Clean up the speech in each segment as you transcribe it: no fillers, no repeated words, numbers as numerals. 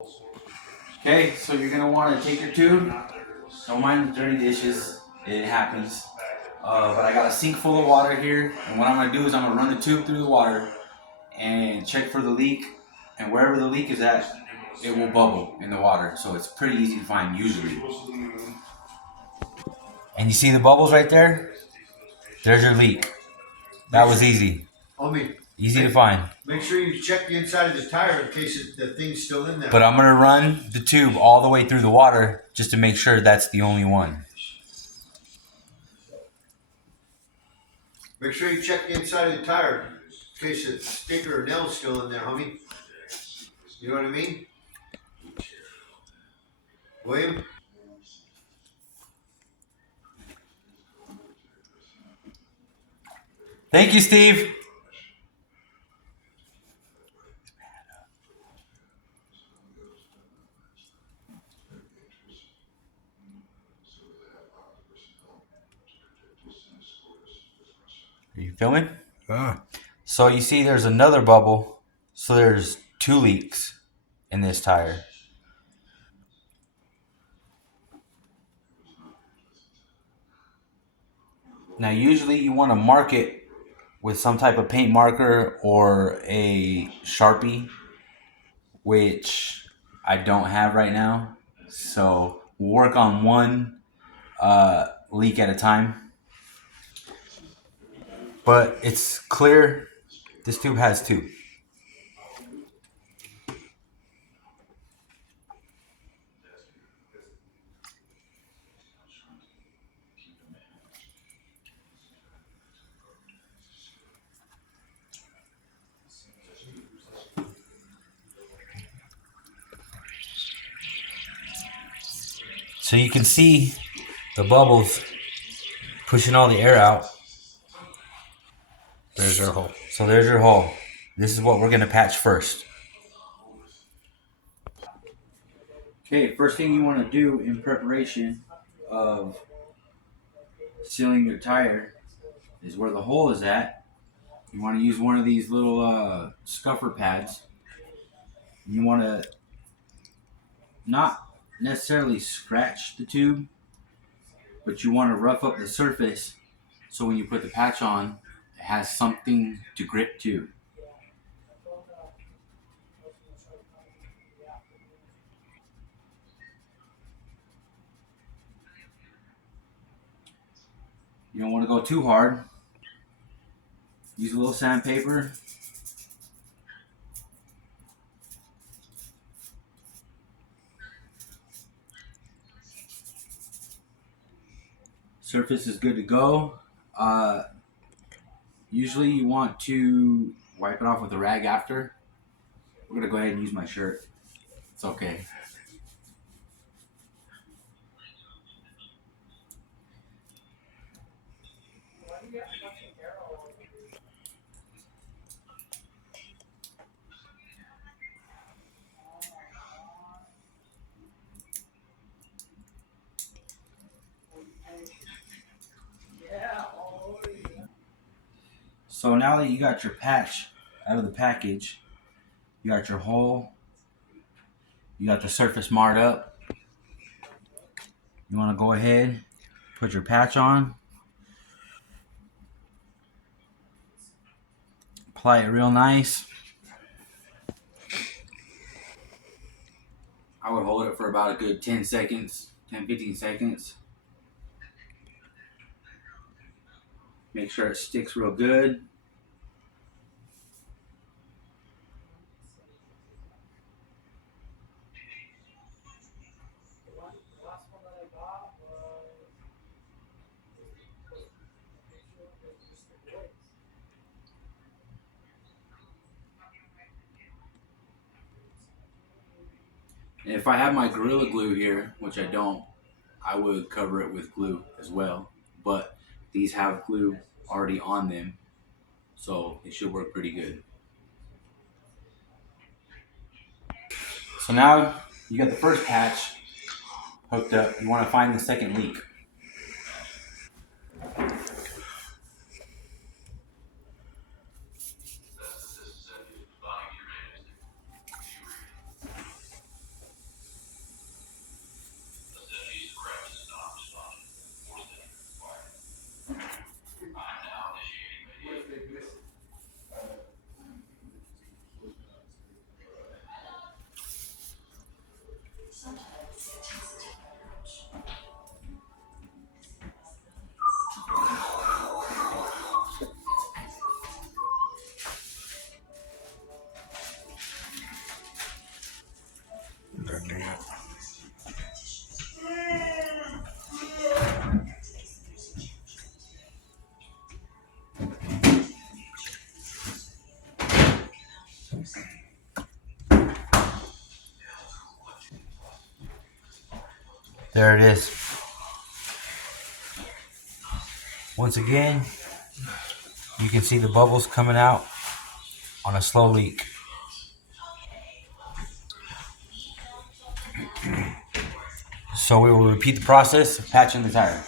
Okay, so you're gonna want to take your tube. Don't mind the dirty dishes. It happens. But I got a sink full of water here, and what I'm gonna do is I'm gonna run the tube through the water and check for the leak. And wherever the leak is at, it will bubble in the water. So it's pretty easy to find usually. And you see the bubbles right there? There's your leak. That was easy. Easy to find. Make sure you check the inside of the tire in case the thing's still in there. But I'm gonna run the tube all the way through the water just to make sure that's the only one. Make sure you check the inside of the tire in case a sticker or nail's still in there, homie. You know what I mean? William? Thank you, Steve. Are you filming? So you see there's another bubble. So there's 2 leaks in this tire. Now usually you want to mark it with some type of paint marker or a Sharpie, which I don't have right now. So we'll work on one leak at a time. But it's clear this tube has 2. So you can see the bubbles pushing all the air out. There's our hole. So there's your hole. This is what we're going to patch first. Okay, first thing you want to do in preparation of sealing your tire is where the hole is at. You want to use one of these little scuffer pads. You want to not necessarily scratch the tube, but you want to rough up the surface so when you put the patch on, it has something to grip to. You don't want to go too hard. Use a little sandpaper. Surface is good to go. Usually you want to wipe it off with a rag after. We're going to go ahead and use my shirt. It's okay. So now that you got your patch out of the package, you got your hole, you got the surface marked up. You want to go ahead, put your patch on, apply it real nice. I would hold it for about a good 10 seconds, 10-15 seconds. Make sure it sticks real good. And if I have my Gorilla Glue here, which I don't, I would cover it with glue as well. But these have glue already on them, so it should work pretty good. So now you got the first patch hooked up. You want to find the second leak. There it is. Once again, you can see the bubbles coming out on a slow leak. So we will repeat the process of patching the tire.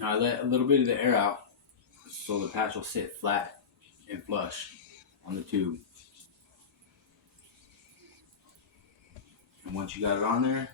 Now I let a little bit of the air out so the patch will sit flat and flush on the tube. And once you got it on there,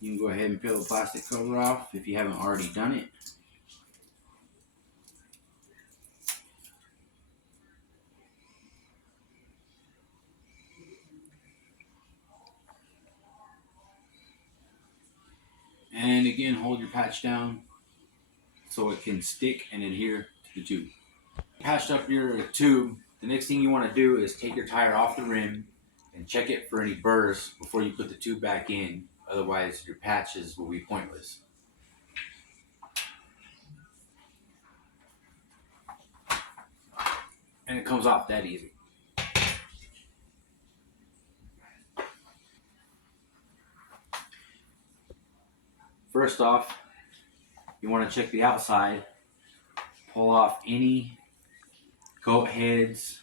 you can go ahead and peel the plastic cover off if you haven't already done it. And again, hold your patch down so it can stick and adhere to the tube. Patched up your tube, the next thing you want to do is take your tire off the rim and check it for any burrs before you put the tube back in. Otherwise, your patches will be pointless. And it comes off that easy. First off, you want to check the outside, pull off any goat heads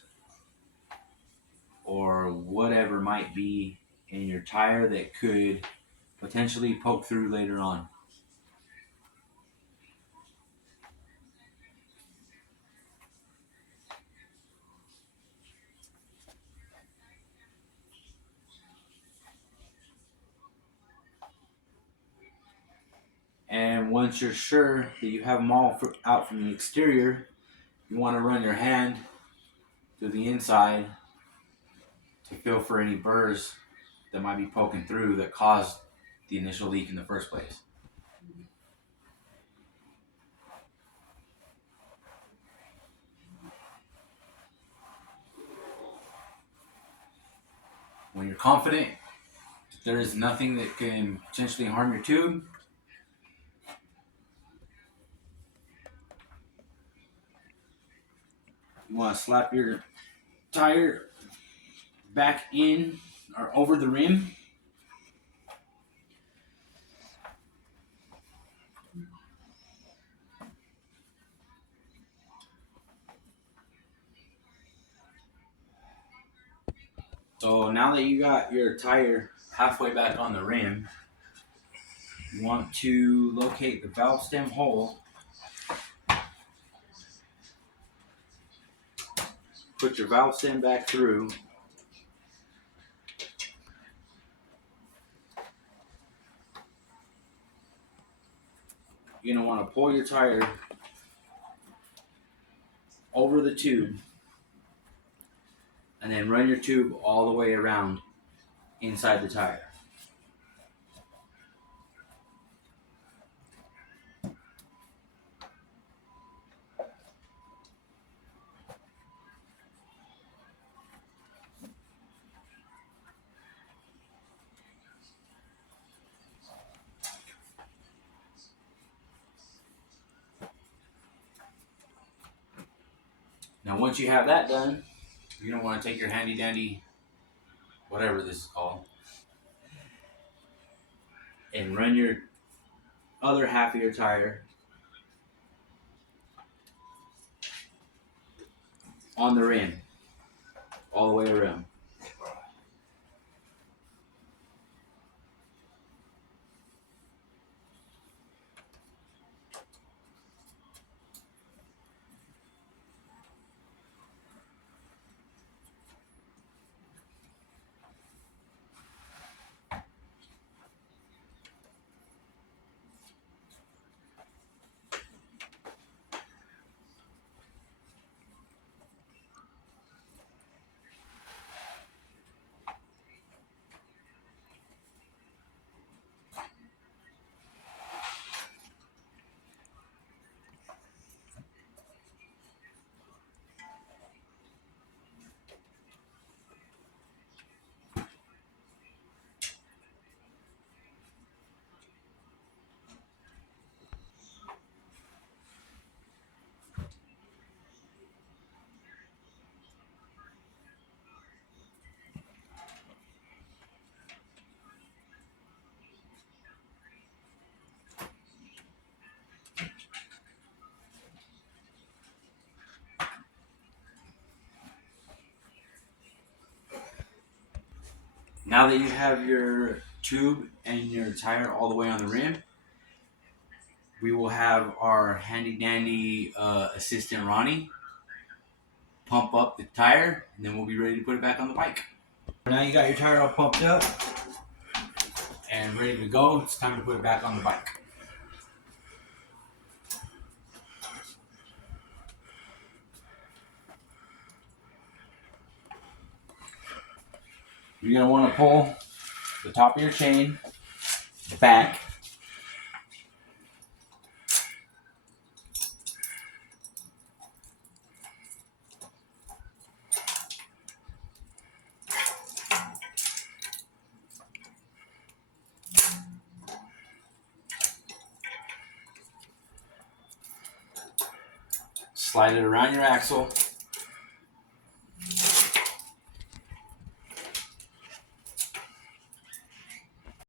or whatever might be in your tire that could potentially poke through later on. And once you're sure that you have them all out from the exterior, you want to run your hand through the inside to feel for any burrs that might be poking through that caused the initial leak in the first place. When you're confident that there is nothing that can potentially harm your tube, you want to slap your tire back in or over the rim. So now that you got your tire halfway back on the rim, You want to locate the valve stem hole. Put your valve stem back through. You're going to want to pull your tire over the tube and then run your tube all the way around inside the tire. Now once you have that done, you're going to want to take your handy dandy, whatever this is called, and run your other half of your tire on the rim all the way around. Now that you have your tube and your tire all the way on the rim, we will have our handy dandy assistant Ronnie pump up the tire, and then we'll be ready to put it back on the bike. Now you got your tire all pumped up and ready to go. It's time to put it back on the bike. You're going to want to pull the top of your chain back. Slide it around your axle.